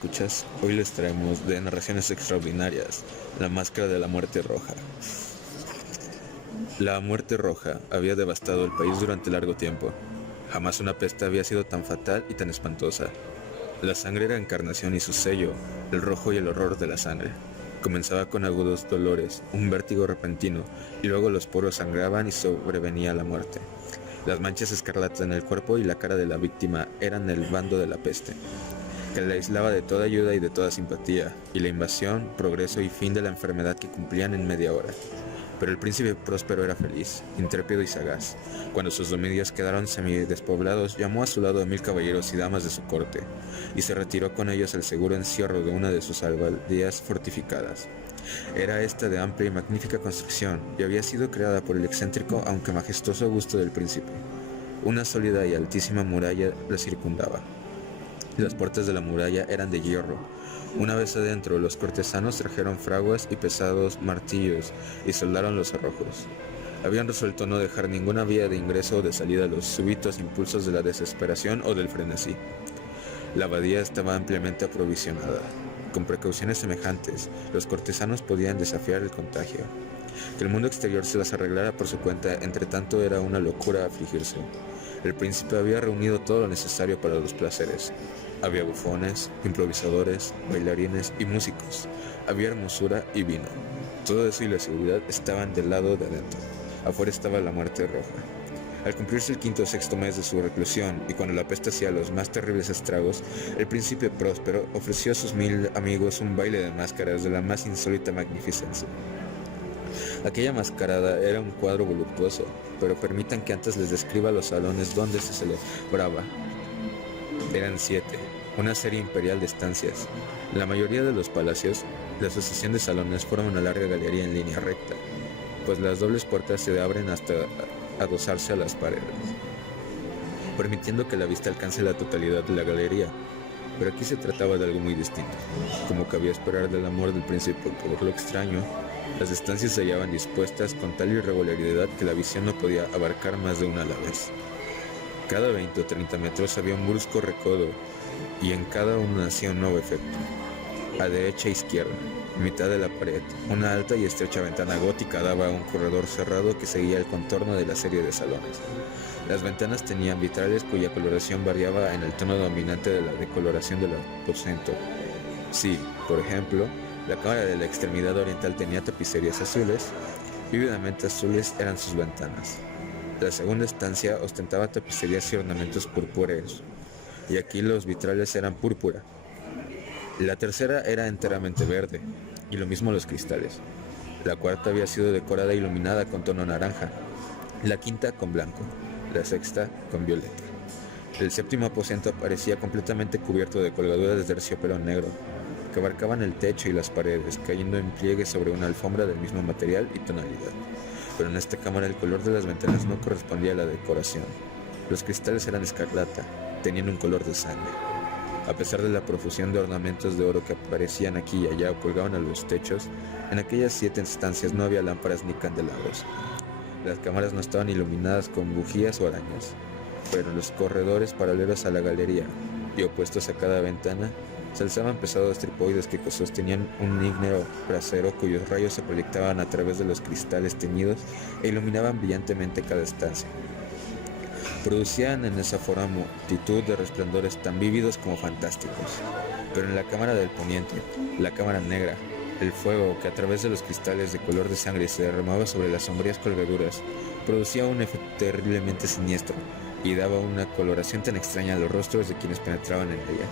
escuchas, hoy les traemos de narraciones extraordinarias, La Máscara de la Muerte Roja. La Muerte Roja había devastado el país durante largo tiempo. Jamás una peste había sido tan fatal y tan espantosa. La sangre era encarnación y su sello, el rojo y el horror de la sangre. Comenzaba con agudos dolores, un vértigo repentino, y luego los poros sangraban y sobrevenía la muerte. Las manchas escarlatas en el cuerpo y la cara de la víctima eran el bando de la peste, que la aislaba de toda ayuda y de toda simpatía, y la invasión, progreso y fin de la enfermedad que cumplían en media hora. Pero el príncipe próspero era feliz, intrépido y sagaz. Cuando sus dominios quedaron semidespoblados, llamó a su lado a 1000 caballeros y damas de su corte, y se retiró con ellos al seguro encierro de una de sus aldeas fortificadas. Era esta de amplia y magnífica construcción, y había sido creada por el excéntrico aunque majestuoso gusto del príncipe. Una sólida y altísima muralla la circundaba. Las puertas de la muralla eran de hierro. Una vez adentro, los cortesanos trajeron fraguas y pesados martillos y soldaron los cerrojos. Habían resuelto no dejar ninguna vía de ingreso o de salida a los súbitos impulsos de la desesperación o del frenesí. La abadía estaba ampliamente aprovisionada. Con precauciones semejantes, los cortesanos podían desafiar el contagio. Que el mundo exterior se las arreglara por su cuenta, entre tanto, era una locura afligirse. El príncipe había reunido todo lo necesario para los placeres. Había bufones, improvisadores, bailarines y músicos. Había hermosura y vino. Todo eso y la seguridad estaban del lado de adentro. Afuera estaba la muerte roja. Al cumplirse el 5º o 6º mes de su reclusión, y cuando la peste hacía los más terribles estragos, el príncipe próspero ofreció a sus 1000 amigos un baile de máscaras de la más insólita magnificencia. Aquella mascarada era un cuadro voluptuoso, pero permitan que antes les describa los salones donde se celebraba. Eran 7, una serie imperial de estancias. En la mayoría de los palacios, la sucesión de salones forma una larga galería en línea recta, pues las dobles puertas se abren hasta adosarse a las paredes, permitiendo que la vista alcance la totalidad de la galería. Pero aquí se trataba de algo muy distinto. Como cabía esperar del amor del príncipe por lo extraño, las estancias se hallaban dispuestas con tal irregularidad que la visión no podía abarcar más de una a la vez. Cada 20 o 30 metros había un brusco recodo, y en cada uno hacía un nuevo efecto. A derecha e izquierda, en mitad de la pared, una alta y estrecha ventana gótica daba a un corredor cerrado que seguía el contorno de la serie de salones. Las ventanas tenían vitrales cuya coloración variaba en el tono dominante de la decoloración del aposento. Si, por ejemplo, la cámara de la extremidad oriental tenía tapicerías azules, vívidamente azules eran sus ventanas. La segunda estancia ostentaba tapicerías y ornamentos purpúreos, y aquí los vitrales eran púrpura. La tercera era enteramente verde, y lo mismo los cristales. La cuarta había sido decorada e iluminada con tono naranja, la quinta con blanco, la sexta con violeta. El 7º aposento parecía completamente cubierto de colgaduras de terciopelo negro, que abarcaban el techo y las paredes, cayendo en pliegue sobre una alfombra del mismo material y tonalidad. Pero en esta cámara el color de las ventanas no correspondía a la decoración. Los cristales eran escarlata, tenían un color de sangre. A pesar de la profusión de ornamentos de oro que aparecían aquí y allá o colgaban a los techos, en aquellas 7 estancias no había lámparas ni candelabros. Las cámaras no estaban iluminadas con bujías o arañas, pero en los corredores paralelos a la galería y opuestos a cada ventana se alzaban pesados tripoides que sostenían un ígneo brasero cuyos rayos se proyectaban a través de los cristales teñidos e iluminaban brillantemente cada estancia. Producían en esa forma multitud de resplandores tan vívidos como fantásticos. Pero en la cámara del poniente, la cámara negra, el fuego que a través de los cristales de color de sangre se derramaba sobre las sombrías colgaduras producía un efecto terriblemente siniestro y daba una coloración tan extraña a los rostros de quienes penetraban en ella,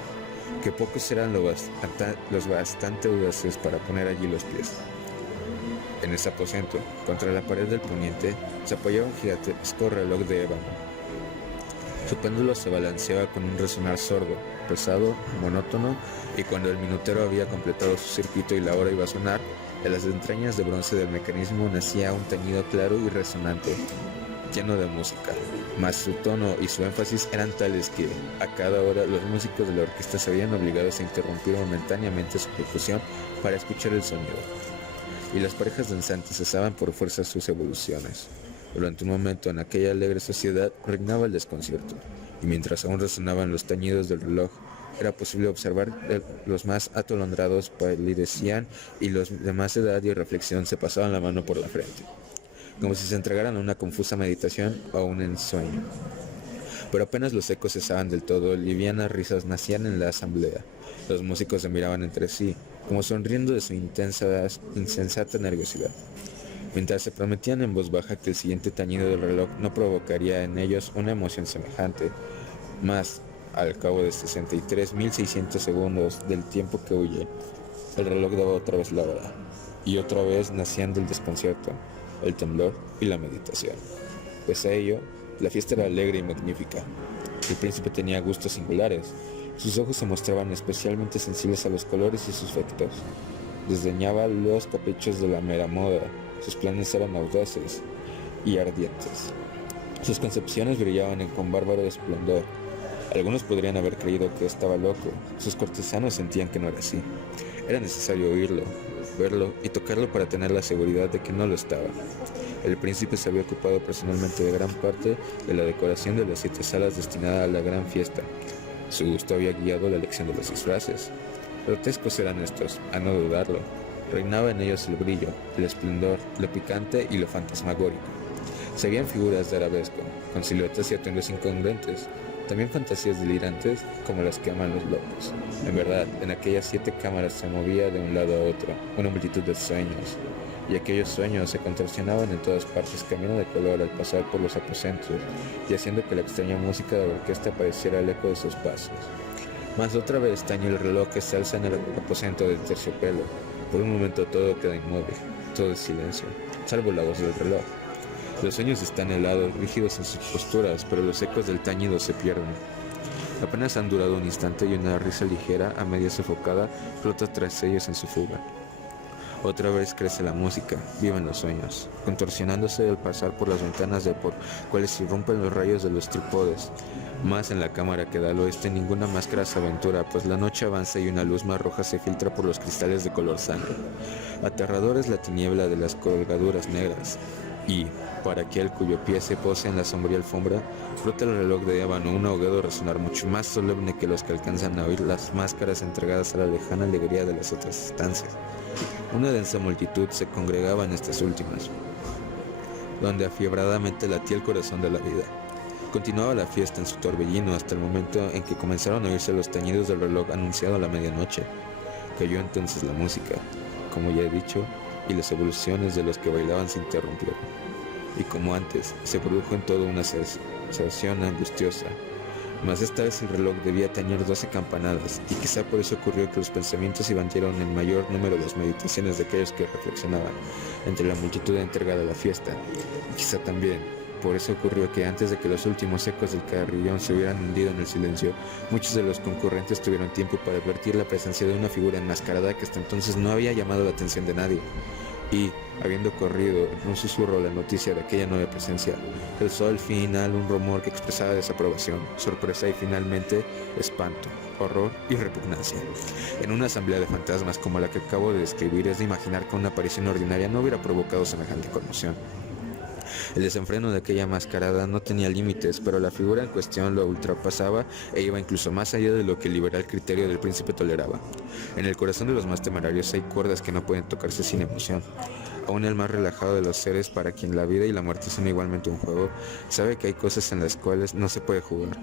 que pocos eran los bastante audaces para poner allí los pies. En ese aposento, contra la pared del poniente, se apoyaba un gigantesco reloj de ébano. Su péndulo se balanceaba con un resonar sordo, pesado, monótono, y cuando el minutero había completado su circuito y la hora iba a sonar, de las entrañas de bronce del mecanismo nacía un tañido claro y resonante, lleno de música. Mas su tono y su énfasis eran tales que, a cada hora, los músicos de la orquesta se veían obligados a interrumpir momentáneamente su percusión para escuchar el sonido, y las parejas danzantes cesaban por fuerza sus evoluciones. Durante un momento en aquella alegre sociedad reinaba el desconcierto, y mientras aún resonaban los tañidos del reloj, era posible observar los más atolondrados palidecían y los de más edad y reflexión se pasaban la mano por la frente, como si se entregaran a una confusa meditación o a un ensueño. Pero apenas los ecos cesaban del todo, livianas risas nacían en la asamblea. Los músicos se miraban entre sí, como sonriendo de su insensata nerviosidad, mientras se prometían en voz baja que el siguiente tañido del reloj no provocaría en ellos una emoción semejante. Mas, al cabo de 63.600 segundos del tiempo que huye, el reloj daba otra vez la hora, y otra vez nacían del desconcierto, el temblor y la meditación. Pese a ello, la fiesta era alegre y magnífica. El príncipe tenía gustos singulares. Sus ojos se mostraban especialmente sensibles a los colores y sus efectos. Desdeñaba los caprichos de la mera moda. Sus planes eran audaces y ardientes. Sus concepciones brillaban con bárbaro esplendor. Algunos podrían haber creído que estaba loco. Sus cortesanos sentían que no era así. Era necesario oírlo, verlo y tocarlo para tener la seguridad de que no lo estaba. El príncipe se había ocupado personalmente de gran parte de la decoración de las 7 salas destinada a la gran fiesta. Su gusto había guiado la elección de los disfraces. Grotescos eran estos, a no dudarlo. Reinaba en ellos el brillo, el esplendor, lo picante y lo fantasmagórico. Se veían figuras de arabesco, con siluetas y atuendos incongruentes, también fantasías delirantes como las que aman los locos. En verdad, en aquellas 7 cámaras se movía de un lado a otro una multitud de sueños, y aquellos sueños se contorsionaban en todas partes, cambiando de color al pasar por los aposentos y haciendo que la extraña música de la orquesta pareciera el eco de sus pasos. Mas otra vez tañe el reloj que se alza en el aposento del terciopelo. Por un momento todo queda inmóvil, todo es silencio, salvo la voz del reloj. Los sueños están helados, rígidos en sus posturas, pero los ecos del tañido se pierden. Apenas han durado un instante y una risa ligera, a media sofocada, flota tras ellos en su fuga. Otra vez crece la música, viven los sueños, contorsionándose al pasar por las ventanas de por cuales irrumpen los rayos de los trípodes. Más en la cámara que da al oeste ninguna máscara se aventura, pues la noche avanza y una luz más roja se filtra por los cristales de color sangre. Aterrador es la tiniebla de las colgaduras negras. Y, para aquel cuyo pie se posa en la sombría alfombra, flota el reloj de ébano, un ahogado resonar mucho más solemne que los que alcanzan a oír las máscaras entregadas a la lejana alegría de las otras estancias. Una densa multitud se congregaba en estas últimas, donde afiebradamente latía el corazón de la vida. Continuaba la fiesta en su torbellino hasta el momento en que comenzaron a oírse los tañidos del reloj anunciado a la medianoche. Cayó entonces la música, como ya he dicho, y las evoluciones de los que bailaban se interrumpieron. Y como antes, se produjo en todo una sensación angustiosa. Mas esta vez el reloj debía tañer 12 campanadas, y quizá por eso ocurrió que los pensamientos invadieron en mayor número las meditaciones de aquellos que reflexionaban entre la multitud entregada a la fiesta. Y quizá también por eso ocurrió que antes de que los últimos ecos del carrillón se hubieran hundido en el silencio, muchos de los concurrentes tuvieron tiempo para advertir la presencia de una figura enmascarada que hasta entonces no había llamado la atención de nadie. Y, habiendo corrido en un susurro la noticia de aquella nueva presencia, alzó al final un rumor que expresaba desaprobación, sorpresa y finalmente espanto, horror y repugnancia. En una asamblea de fantasmas como la que acabo de describir, es de imaginar que una aparición ordinaria no hubiera provocado semejante conmoción. El desenfreno de aquella mascarada no tenía límites, pero la figura en cuestión lo ultrapasaba e iba incluso más allá de lo que el liberal criterio del príncipe toleraba. En el corazón de los más temerarios hay cuerdas que no pueden tocarse sin emoción. Aún el más relajado de los seres, para quien la vida y la muerte son igualmente un juego, sabe que hay cosas en las cuales no se puede jugar.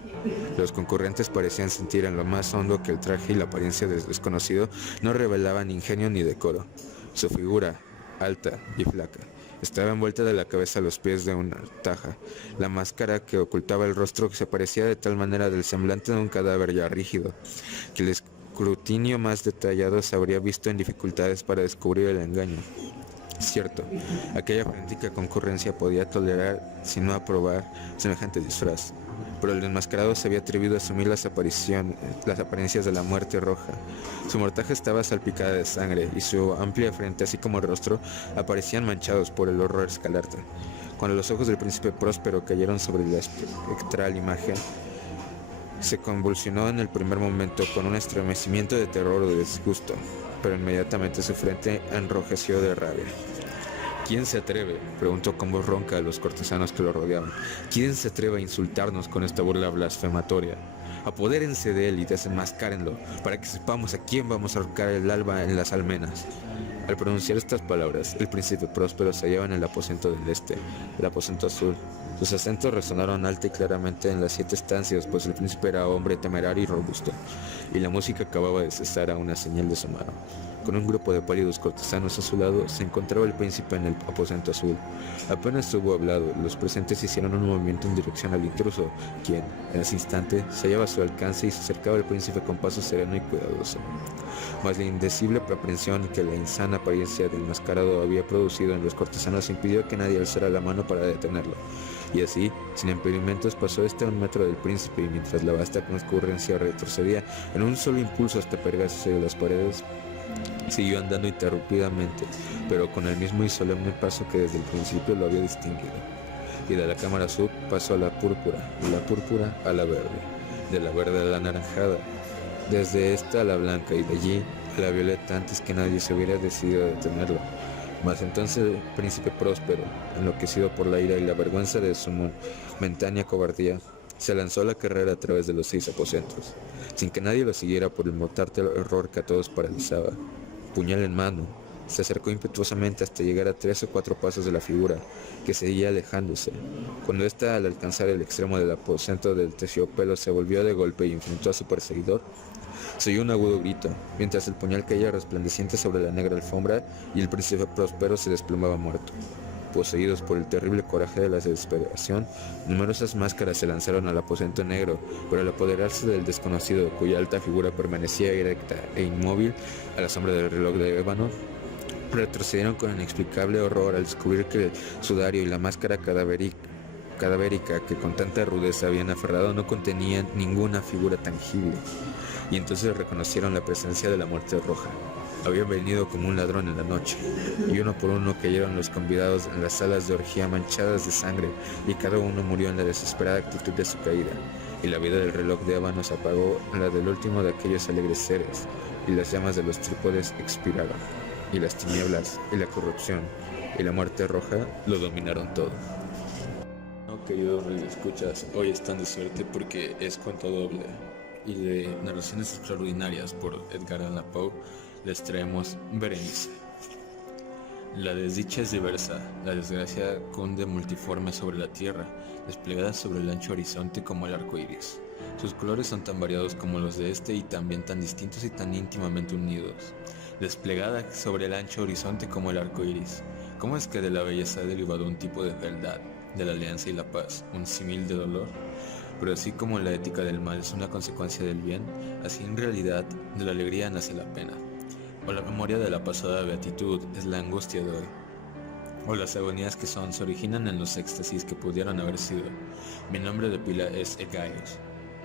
Los concurrentes parecían sentir en lo más hondo que el traje y la apariencia del desconocido no revelaban ingenio ni decoro. Su figura, alta y flaca, estaba envuelta de la cabeza a los pies de una taja. La máscara que ocultaba el rostro se parecía de tal manera del semblante de un cadáver ya rígido, que el escrutinio más detallado se habría visto en dificultades para descubrir el engaño. Cierto, aquella frenética concurrencia podía tolerar, si no aprobar, semejante disfraz, pero el enmascarado se había atrevido a asumir las apariencias de la muerte roja. Su mortaja estaba salpicada de sangre y su amplia frente, así como el rostro, aparecían manchados por el horror escarlata. Cuando los ojos del príncipe Próspero cayeron sobre la espectral imagen, se convulsionó en el primer momento con un estremecimiento de terror o de disgusto, pero inmediatamente su frente enrojeció de rabia. ¿Quién se atreve?, preguntó con voz ronca a los cortesanos que lo rodeaban. ¿Quién se atreve a insultarnos con esta burla blasfematoria? Apodérense de él y desenmascárenlo, para que sepamos a quién vamos a ahorcar el alba en las almenas. Al pronunciar estas palabras, el príncipe Próspero se hallaba en el aposento del este, el aposento azul. Sus acentos resonaron alta y claramente en las 7 estancias, pues el príncipe era hombre temerario y robusto, y la música acababa de cesar a una señal de su mano. Con un grupo de pálidos cortesanos a su lado, se encontraba el príncipe en el aposento azul. Apenas hubo hablado, los presentes hicieron un movimiento en dirección al intruso, quien, en ese instante, se hallaba a su alcance y se acercaba al príncipe con paso sereno y cuidadoso. Mas la indecible aprensión que la insana apariencia del mascarado había producido en los cortesanos impidió que nadie alzara la mano para detenerlo. Y así, sin impedimentos, pasó a 1 metro del príncipe, y mientras la vasta concurrencia retrocedía en un solo impulso hasta pegarse de las paredes, siguió andando interrumpidamente, pero con el mismo y solemne paso que desde el principio lo había distinguido. Y de la cámara azul pasó a la púrpura, de la púrpura a la verde, de la verde a la anaranjada, desde esta a la blanca y de allí a la violeta, antes que nadie se hubiera decidido a detenerlo. Mas entonces el príncipe Próspero, enloquecido por la ira y la vergüenza de su momentánea cobardía, se lanzó a la carrera a través de los 6 aposentos, sin que nadie lo siguiera por el mortal horror que a todos paralizaba. Puñal en mano, se acercó impetuosamente hasta llegar a 3 o 4 pasos de la figura, que seguía alejándose. Cuando ésta, al alcanzar el extremo del aposento del terciopelo, se volvió de golpe y enfrentó a su perseguidor, se oyó un agudo grito, mientras el puñal caía resplandeciente sobre la negra alfombra y el príncipe Próspero se desplomaba muerto. Poseídos por el terrible coraje de la desesperación, numerosas máscaras se lanzaron al aposento negro, pero al apoderarse del desconocido, cuya alta figura permanecía erecta e inmóvil a la sombra del reloj de ébano, retrocedieron con inexplicable horror al descubrir que el sudario y la máscara cadavérica que con tanta rudeza habían aferrado no contenían ninguna figura tangible, y entonces reconocieron la presencia de la muerte roja. Habían venido como un ladrón en la noche, y uno por uno cayeron los convidados en las salas de orgía manchadas de sangre, y cada uno murió en la desesperada actitud de su caída, y la vida del reloj de ébano se apagó en la del último de aquellos alegres seres, y las llamas de los trípodes expiraron, y las tinieblas, y la corrupción, y la muerte roja lo dominaron todo. No, queridos escuchas, hoy están de suerte porque es cuento doble, y de narraciones extraordinarias por Edgar Allan Poe les traemos Berenice. La desdicha es diversa, la desgracia cunde multiforme sobre la tierra, desplegada sobre el ancho horizonte como el arco iris. Sus colores son tan variados como los de este y también tan distintos y tan íntimamente unidos. Desplegada sobre el ancho horizonte como el arco iris. ¿Cómo es que de la belleza ha derivado un tipo de fealdad, de la alianza y la paz, un símil de dolor? Pero así como la ética del mal es una consecuencia del bien, así en realidad de la alegría nace la pena. O la memoria de la pasada beatitud es la angustia de hoy. O las agonías que son se originan en los éxtasis que pudieron haber sido. Mi nombre de pila es Egaios.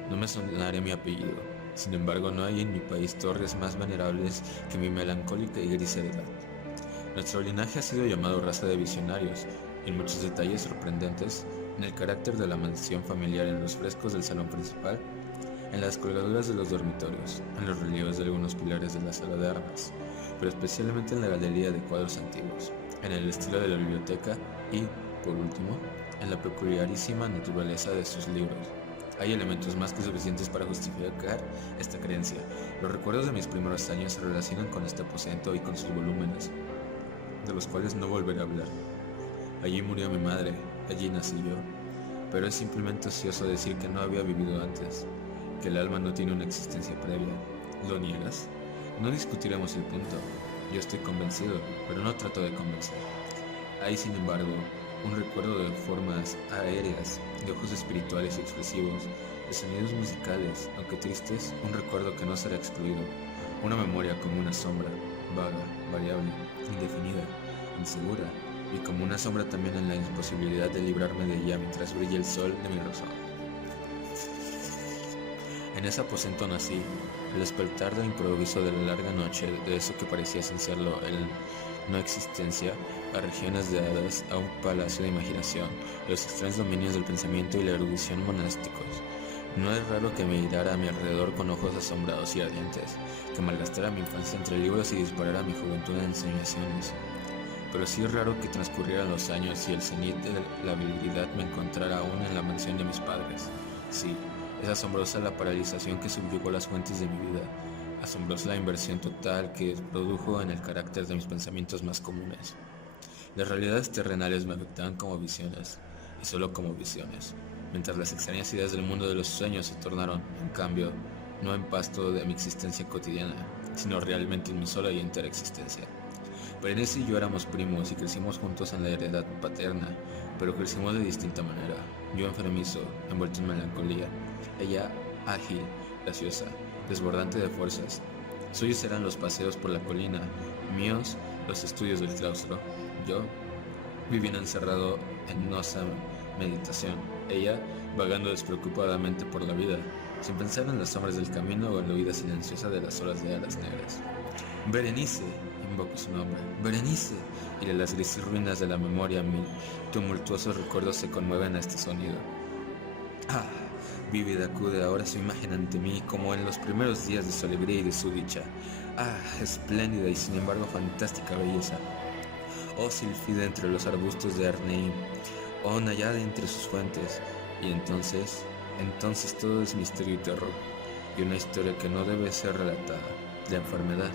No me sonaré mi apellido. Sin embargo, no hay en mi país torres más venerables que mi melancólica y gris heredad. Nuestro linaje ha sido llamado raza de visionarios, y en muchos detalles sorprendentes, en el carácter de la mansión familiar, en los frescos del salón principal, en las colgaduras de los dormitorios, en los relieves de algunos pilares de la sala de armas, pero especialmente en la galería de cuadros antiguos, en el estilo de la biblioteca y, por último, en la peculiarísima naturaleza de sus libros. Hay elementos más que suficientes para justificar esta creencia. Los recuerdos de mis primeros años se relacionan con este aposento y con sus volúmenes, de los cuales no volveré a hablar. Allí murió mi madre, allí nací yo, pero es simplemente ocioso decir que no había vivido antes, que el alma no tiene una existencia previa. ¿Lo niegas? No discutiremos el punto. Yo estoy convencido, pero no trato de convencer. Hay, sin embargo, un recuerdo de formas aéreas, de ojos espirituales y expresivos, de sonidos musicales, aunque tristes, un recuerdo que no será excluido, una memoria como una sombra, vaga, variable, indefinida, insegura, y como una sombra también en la imposibilidad de librarme de ella mientras brilla el sol de mi razón. En ese aposento nací, el despertar de improviso de la larga noche, de eso que parecía sin serlo, el no existencia, a regiones de hadas, a un palacio de imaginación, los extraños dominios del pensamiento y la erudición monásticos. No es raro que mirara a mi alrededor con ojos asombrados y ardientes, que malgastara mi infancia entre libros y disparara mi juventud en ensoñaciones. Pero sí es raro que transcurrieran los años y el cenit de la habilidad me encontrara aún en la mansión de mis padres. Sí, Es asombrosa la paralización que subyugó las fuentes de mi vida, asombrosa la inversión total que produjo en el carácter de mis pensamientos más comunes. Las realidades terrenales me afectaban como visiones, y solo como visiones, mientras las extrañas ideas del mundo de los sueños se tornaron, en cambio, no en pasto de mi existencia cotidiana, sino realmente en mi sola y entera existencia. Berenice y yo éramos primos y crecimos juntos en la heredad paterna, pero crecimos de distinta manera. Yo enfermizo, envuelto en melancolía, ella ágil, graciosa, desbordante de fuerzas. Suyos eran los paseos por la colina, míos los estudios del claustro. Yo vivía encerrado en nosa meditación, ella vagando despreocupadamente por la vida, sin pensar en las sombras del camino o en la huida silenciosa de las olas de alas negras. Berenice, invoco su nombre, Berenice, y de las grises ruinas de la memoria mil tumultuosos recuerdos se conmueven a este sonido. Ah, vívida acude ahora su imagen ante mí como en los primeros días de su alegría y de su dicha. Ah, espléndida y sin embargo fantástica belleza. Oh silfide entre los arbustos de Arneim, oh nayada entre sus fuentes, y entonces todo es misterio y terror, y una historia que no debe ser relatada. La enfermedad,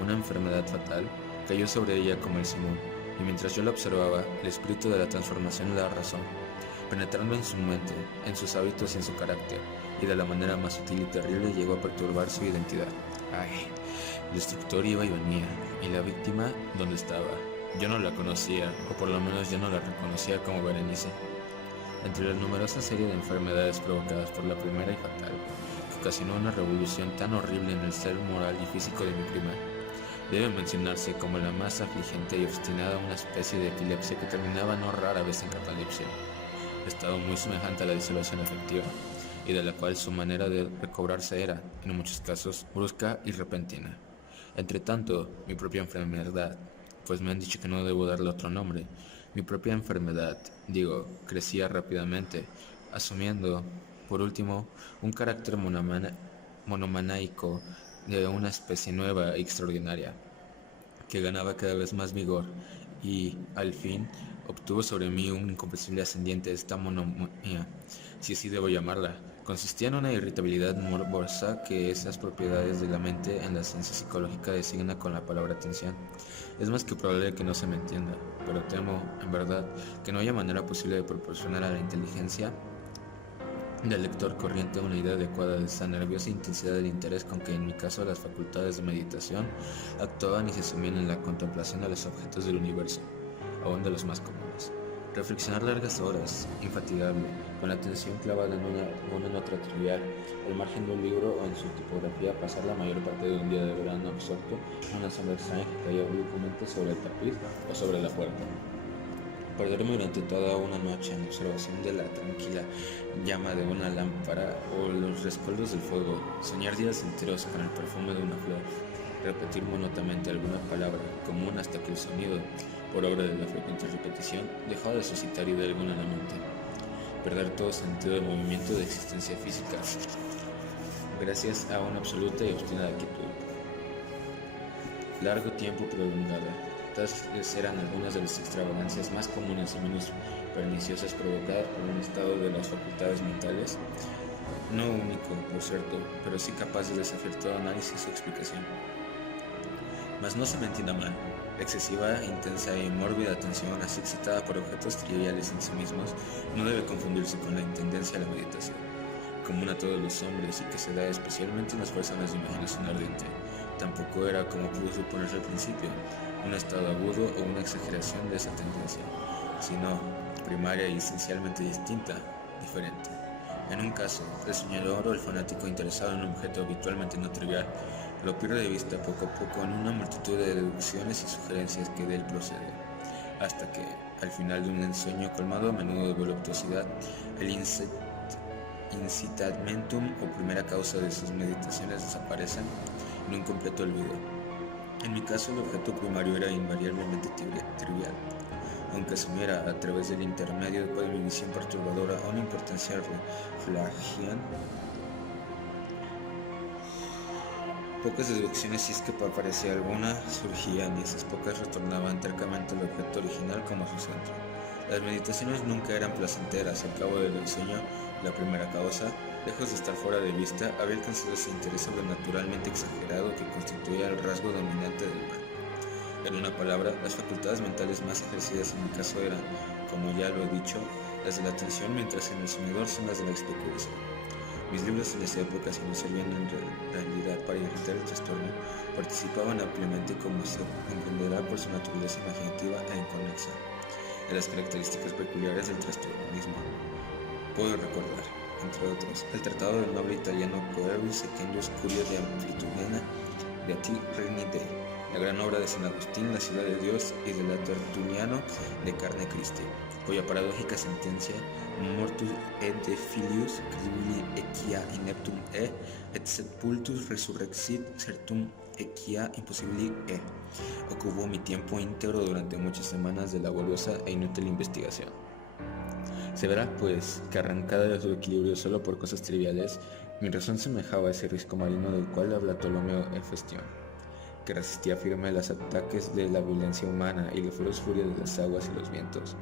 una enfermedad fatal, cayó sobre ella como el simón, y mientras yo la observaba, el espíritu de la transformación la arrasó, penetrando en su mente, en sus hábitos y en su carácter, y de la manera más sutil y terrible llegó a perturbar su identidad. Ay, el destructor iba y venía, y la víctima, ¿dónde estaba? Yo no la conocía, o por lo menos yo no la reconocía como Berenice. Entre la numerosa serie de enfermedades provocadas por la primera y fatal, que ocasionó una revolución tan horrible en el ser moral y físico de mi prima, debe mencionarse como la más afligente y obstinada una especie de epilepsia que terminaba no rara vez en catalepsia, estado muy semejante a la disolución afectiva, y de la cual su manera de recobrarse era, en muchos casos, brusca y repentina. Entre tanto, mi propia enfermedad, pues me han dicho que no debo darle otro nombre, mi propia enfermedad, crecía rápidamente, asumiendo, por último, un carácter monomanaico de una especie nueva y extraordinaria, que ganaba cada vez más vigor y, al fin, obtuvo sobre mí un incomprensible ascendiente. Esta monomanía, si así debo llamarla, consistía en una irritabilidad morbosa que esas propiedades de la mente en la ciencia psicológica designa con la palabra atención. Es más que probable que no se me entienda, pero temo, en verdad, que no haya manera posible de proporcionar a la inteligencia del lector corriente una idea adecuada de esa nerviosa intensidad del interés con que en mi caso las facultades de meditación actuaban y se sumían en la contemplación de los objetos del universo, aún de los más comunes. Reflexionar largas horas, infatigable, con la atención clavada en una nota trivial, al margen de un libro o en su tipografía, pasar la mayor parte de un día de verano absorto en una sombra extraña que caía oblicuamente sobre el tapiz o sobre la puerta. Perderme durante toda una noche en observación de la tranquila llama de una lámpara o los rescoldos del fuego, soñar días enteros con el perfume de una flor, repetir monótonamente alguna palabra común hasta que el sonido, por obra de la frecuente repetición, dejaba de suscitar idea alguna en la mente, perder todo sentido del movimiento de existencia física, gracias a una absoluta y obstinada quietud. Largo tiempo prolongada. Tales eran algunas de las extravagancias más comunes y menos perniciosas provocadas por un estado de las facultades mentales, no único, por cierto, pero sí capaz de desafiar todo análisis o explicación. Mas no se me entienda mal, la excesiva, intensa y mórbida atención así excitada por objetos triviales en sí mismos no debe confundirse con la tendencia a la meditación, común a todos los hombres y que se da especialmente en las personas de imaginación ardiente. Tampoco era, como pudo suponerse al principio, un estado agudo o una exageración de esa tendencia, sino primaria y esencialmente distinta, diferente. En un caso, el soñador o el fanático interesado en un objeto habitualmente no trivial lo pierde de vista poco a poco en una multitud de deducciones y sugerencias que de él proceden, hasta que, al final de un ensueño colmado a menudo de voluptuosidad, el incitamentum o primera causa de sus meditaciones desaparecen en un completo olvido. En mi caso, el objeto primario era invariablemente trivial, aunque asumiera a través del intermedio de mi visión perturbadora una importancia flagian. Pocas deducciones, si es que aparecía alguna, surgían y esas pocas retornaban tercamente al objeto original como a su centro. Las meditaciones nunca eran placenteras. Al cabo del sueño, la primera causa, Lejos de estar fuera de vista, había alcanzado ese interés sobrenaturalmente exagerado que constituía el rasgo dominante del mal. En una palabra, las facultades mentales más ejercidas en mi caso eran, como ya lo he dicho, las de la atención, mientras en el sumidor son las de la especulación. Mis libros en esa época, si no servían en realidad para irritar el trastorno, participaban ampliamente, como se comprenderá, por su naturaleza imaginativa e inconexa, de las características peculiares del trastorno mismo. Puedo recordar, entre otros, el tratado del noble italiano Coelho Secundus Curio de Amplitudine Beati Regni Dei, la gran obra de San Agustín, La ciudad de Dios, y de la Tertuliano de Carne Christi, cuya paradójica sentencia Mortus et de filius credibili equia ineptum et sepultus resurrexit certum equia impossibili ocupó mi tiempo íntegro durante muchas semanas de laboriosa e inútil investigación. Se verá, pues, que arrancada de su equilibrio solo por cosas triviales, mi razón semejaba a ese risco marino del cual habla Ptolomeo Hefestión, que resistía firme los ataques de la violencia humana y la feroz furia de las aguas y los vientos.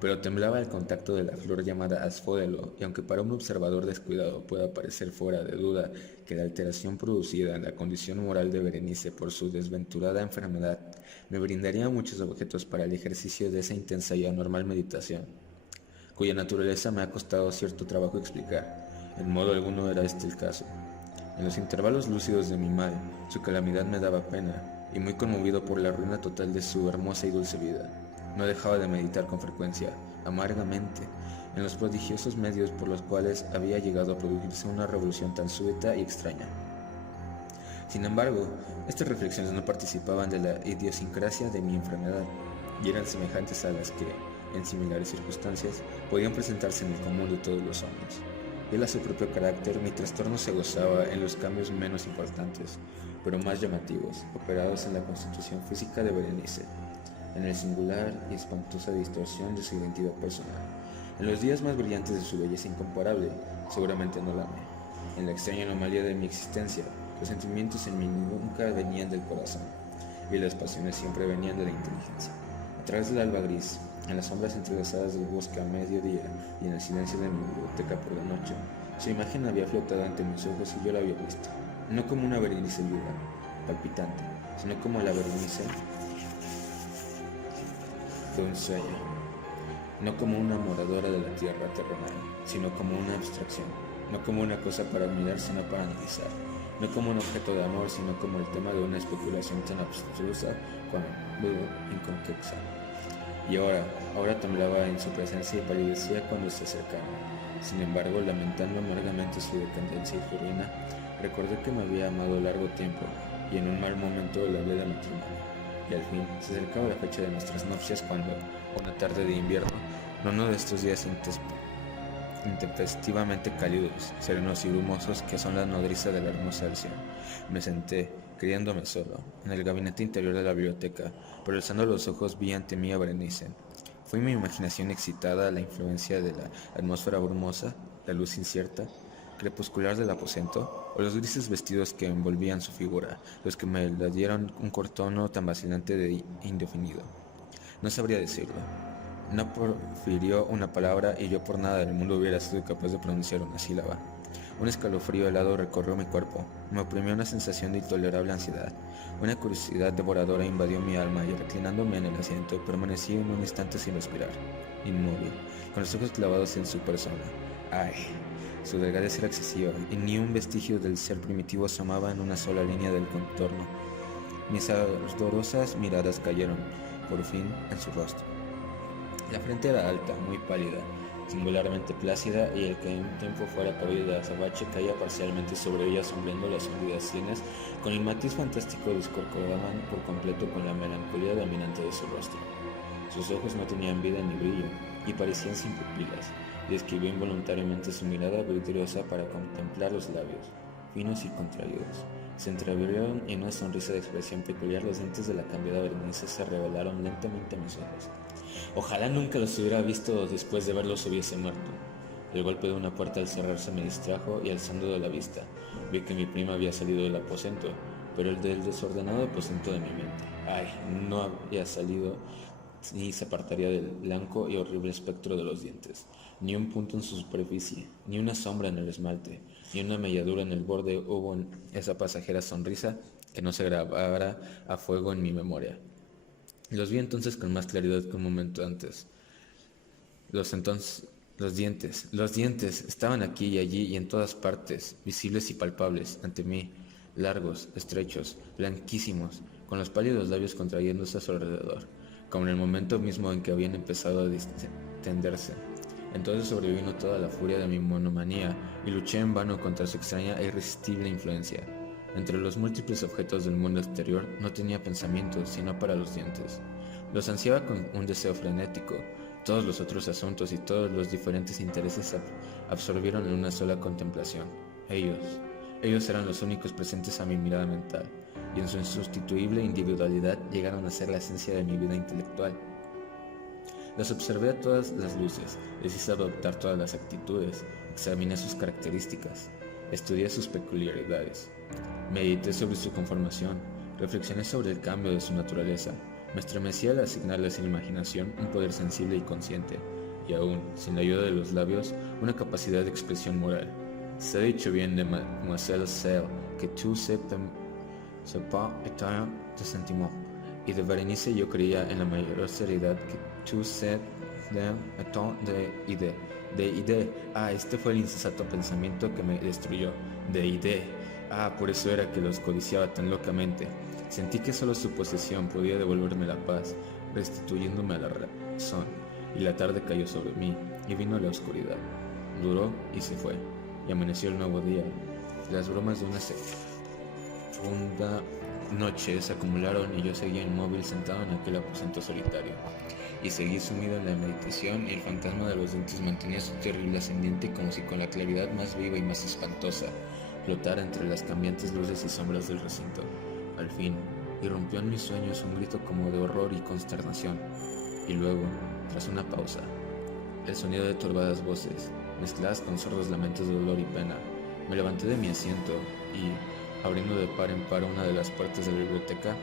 Pero temblaba el contacto de la flor llamada asfódelo, y aunque para un observador descuidado pueda parecer fuera de duda que la alteración producida en la condición moral de Berenice por su desventurada enfermedad me brindaría muchos objetos para el ejercicio de esa intensa y anormal meditación, cuya naturaleza me ha costado cierto trabajo explicar, en modo alguno era este el caso. En los intervalos lúcidos de mi mal, su calamidad me daba pena, y muy conmovido por la ruina total de su hermosa y dulce vida, no dejaba de meditar con frecuencia, amargamente, en los prodigiosos medios por los cuales había llegado a producirse una revolución tan súbita y extraña. Sin embargo, estas reflexiones no participaban de la idiosincrasia de mi enfermedad, y eran semejantes a las que, en similares circunstancias, podían presentarse en el común de todos los hombres. Él a su propio carácter, mi trastorno se gozaba en los cambios menos importantes, pero más llamativos, operados en la constitución física de Berenice, en la singular y espantosa distorsión de su identidad personal, en los días más brillantes de su belleza incomparable, seguramente no la amé, en la extraña anomalía de mi existencia, los sentimientos en mí nunca venían del corazón, y las pasiones siempre venían de la inteligencia. A través del alba gris, en las sombras entrelazadas del bosque a mediodía y en el silencio de mi biblioteca por la noche, su imagen había flotado ante mis ojos y yo la había visto, no como una Berenice viva, palpitante, sino como la Berenice de un sueño, no como una moradora de la tierra terrenal, sino como una abstracción, no como una cosa para admirar, sino para analizar, no como un objeto de amor, sino como el tema de una especulación tan abstrusa como inconquexa. Y ahora temblaba en su presencia y palidecía cuando se acercaba. Sin embargo, lamentando amargamente su decadencia y su ruina, recordé que me había amado largo tiempo, y en un mal momento le hablé de matrimonio. Y al fin se acercaba la fecha de nuestras nupcias cuando, una tarde de invierno, en uno de estos días intempestivamente cálidos, serenos y brumosos que son la nodriza de la hermosa Alción, me senté, creyéndome solo, en el gabinete interior de la biblioteca, pero alzando los ojos vi ante mí a Berenice. ¿Fue mi imaginación excitada a la influencia de la atmósfera brumosa, la luz incierta, crepuscular del aposento, o los grises vestidos que envolvían su figura, los que me la dieron un contorno tan vacilante e indefinido? No sabría decirlo. No profirió una palabra y yo por nada del mundo hubiera sido capaz de pronunciar una sílaba. Un escalofrío helado recorrió mi cuerpo, me oprimió una sensación de intolerable ansiedad. Una curiosidad devoradora invadió mi alma y reclinándome en el asiento permanecí un instante sin respirar, inmóvil, con los ojos clavados en su persona. ¡Ay! Su delgadez era excesiva y ni un vestigio del ser primitivo asomaba en una sola línea del contorno. Mis ardorosas miradas cayeron, por fin, en su rostro. La frente era alta, muy pálida, singularmente plácida, y el que un tiempo fuera cabello de azabache caía parcialmente sobre ella, sombreando las hundidas sienes, con el matiz fantástico descorcodaban por completo con la melancolía dominante de su rostro. Sus ojos no tenían vida ni brillo, y parecían sin pupilas, y escribió involuntariamente su mirada vidriosa para contemplar los labios, finos y contraídos. Se entreabrieron y en una sonrisa de expresión peculiar los dientes de la cambiada Berenice se revelaron lentamente a mis ojos. Ojalá nunca los hubiera visto después de verlos hubiese muerto. El golpe de una puerta al cerrarse me distrajo y alzando de la vista, vi que mi prima había salido del aposento, pero el del desordenado aposento de mi mente. Ay, no había salido y se apartaría del blanco y horrible espectro de los dientes. Ni un punto en su superficie, ni una sombra en el esmalte, ni una melladura en el borde hubo en esa pasajera sonrisa que no se grabara a fuego en mi memoria. Los vi entonces con más claridad que un momento antes. Los dientes estaban aquí y allí y en todas partes, visibles y palpables, ante mí, largos, estrechos, blanquísimos, con los pálidos labios contrayéndose a su alrededor, como en el momento mismo en que habían empezado a distenderse. Entonces sobrevino toda la furia de mi monomanía y luché en vano contra su extraña e irresistible influencia. Entre los múltiples objetos del mundo exterior no tenía pensamiento sino para los dientes. Los ansiaba con un deseo frenético. Todos los otros asuntos y todos los diferentes intereses absorbieron en una sola contemplación. Ellos eran los únicos presentes a mi mirada mental, y en su insustituible individualidad llegaron a ser la esencia de mi vida intelectual. Los observé a todas las luces, les hice adoptar todas las actitudes, examiné sus características, estudié sus peculiaridades, medité sobre su conformación, reflexioné sobre el cambio de su naturaleza, me estremecí al asignarles en la imaginación un poder sensible y consciente, y aún, sin la ayuda de los labios, una capacidad de expresión moral. Se ha dicho bien de Mademoiselle Sale que tout c'est pas état de sentiment, y de Berenice yo creía en la mayor seriedad que tout c'est état de idée. De idée, este fue el insensato pensamiento que me destruyó. De idée, por eso era que los codiciaba tan locamente. Sentí que solo su posesión podía devolverme la paz, restituyéndome a la razón, y la tarde cayó sobre mí, y vino la oscuridad. Duró y se fue, y amaneció el nuevo día. Las bromas de una segunda noche se acumularon y yo seguía inmóvil sentado en aquel aposento solitario, y seguí sumido en la meditación, y el fantasma de los dientes mantenía su terrible ascendiente como si con la claridad más viva y más espantosa flotara entre las cambiantes luces y sombras del recinto. Al fin, irrumpió en mis sueños un grito como de horror y consternación, y luego, tras una pausa, el sonido de turbadas voces, mezcladas con sordos lamentos de dolor y pena. Me levanté de mi asiento y, abriendo de par en par una de las puertas de la biblioteca,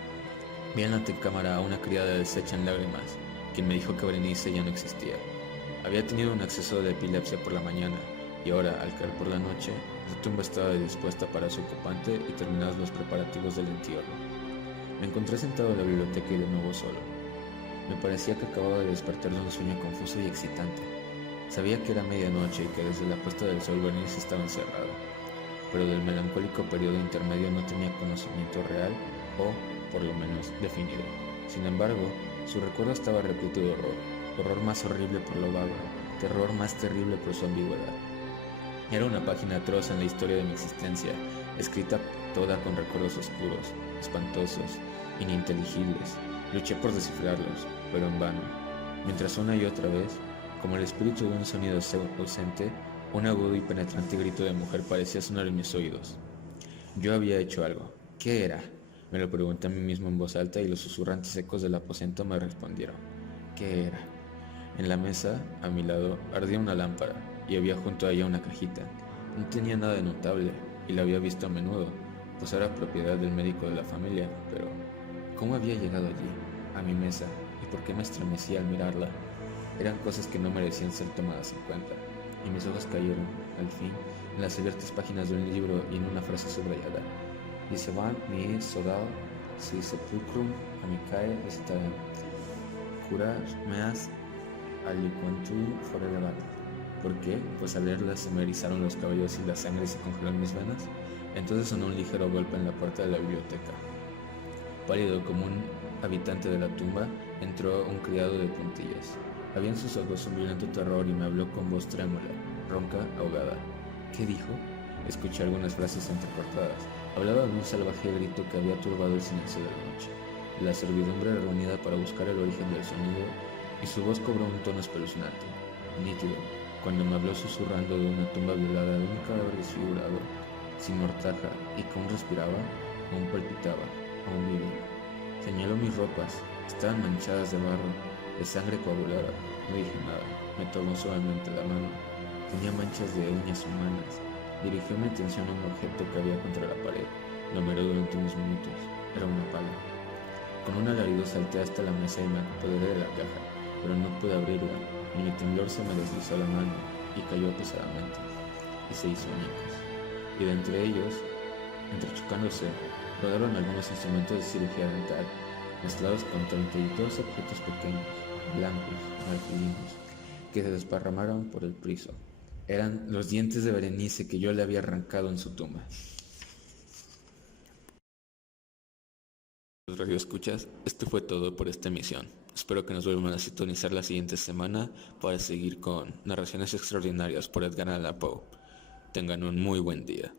vi en la antecámara a una criada deshecha en lágrimas, quien me dijo que Berenice ya no existía. Había tenido un acceso de epilepsia por la mañana, y ahora, al caer por la noche, la tumba estaba dispuesta para su ocupante y terminados los preparativos del entierro. Me encontré sentado en la biblioteca y de nuevo solo. Me parecía que acababa de despertar de un sueño confuso y excitante. Sabía que era medianoche y que desde la puesta del sol Berenice estaba encerrado, pero del melancólico periodo intermedio no tenía conocimiento real o, por lo menos, definido. Sin embargo, su recuerdo estaba repleto de horror más horrible por lo vago, terror más terrible por su ambigüedad. Era una página atroz en la historia de mi existencia, escrita toda con recuerdos oscuros, espantosos, ininteligibles. Luché por descifrarlos, pero en vano, mientras una y otra vez, como el espíritu de un sonido ausente, un agudo y penetrante grito de mujer parecía sonar en mis oídos. Yo había hecho algo. ¿Qué era? Me lo pregunté a mí mismo en voz alta y los susurrantes ecos del aposento me respondieron. ¿Qué era? En la mesa, a mi lado, ardía una lámpara y había junto a ella una cajita. No tenía nada de notable y la había visto a menudo, pues era propiedad del médico de la familia, pero ¿cómo había llegado allí, a mi mesa, y por qué me estremecía al mirarla? Eran cosas que no merecían ser tomadas en cuenta, y mis ojos cayeron, al fin, en las abiertas páginas de un libro y en una frase subrayada. Dicevant mi sodal si sepulcrum amicae estarem, curar meas aliquantum forever. ¿Por qué? Pues al leerla se me erizaron los cabellos y la sangre se congeló en mis venas. Entonces sonó un ligero golpe en la puerta de la biblioteca. Pálido como un habitante de la tumba, entró un criado de puntillas. Había en sus ojos un violento terror y me habló con voz trémula, ronca, ahogada. ¿Qué dijo? Escuché algunas frases entrecortadas. Hablaba de un salvaje grito que había turbado el silencio de la noche. La servidumbre reunida para buscar el origen del sonido, y su voz cobró un tono espeluznante, nítido, cuando me habló susurrando de una tumba violada, de un cadáver desfigurado, sin mortaja, y que aún respiraba, aún palpitaba, aún vivía. Señaló mis ropas, estaban manchadas de barro, de sangre coagulada. No dije nada, me tomó suavemente la mano. Tenía manchas de uñas humanas. Dirigió mi atención a un objeto que había contra la pared. Lo miró durante unos minutos. Era una pala. Con un alarido salté hasta la mesa y me apoderé de la caja, pero no pude abrirla, y mi temblor se me deslizó la mano y cayó pesadamente, y se hizo añicos. Y de entre ellos, entrechocándose, rodaron algunos instrumentos de cirugía dental, mezclados con 32 objetos pequeños, blancos, marfilinos, que se desparramaron por el piso. Eran los dientes de Berenice que yo le había arrancado en su tumba. Radio escuchas, esto fue todo por esta emisión. Espero que nos vuelvan a sintonizar la siguiente semana para seguir con narraciones extraordinarias por Edgar Allan Poe. Tengan un muy buen día.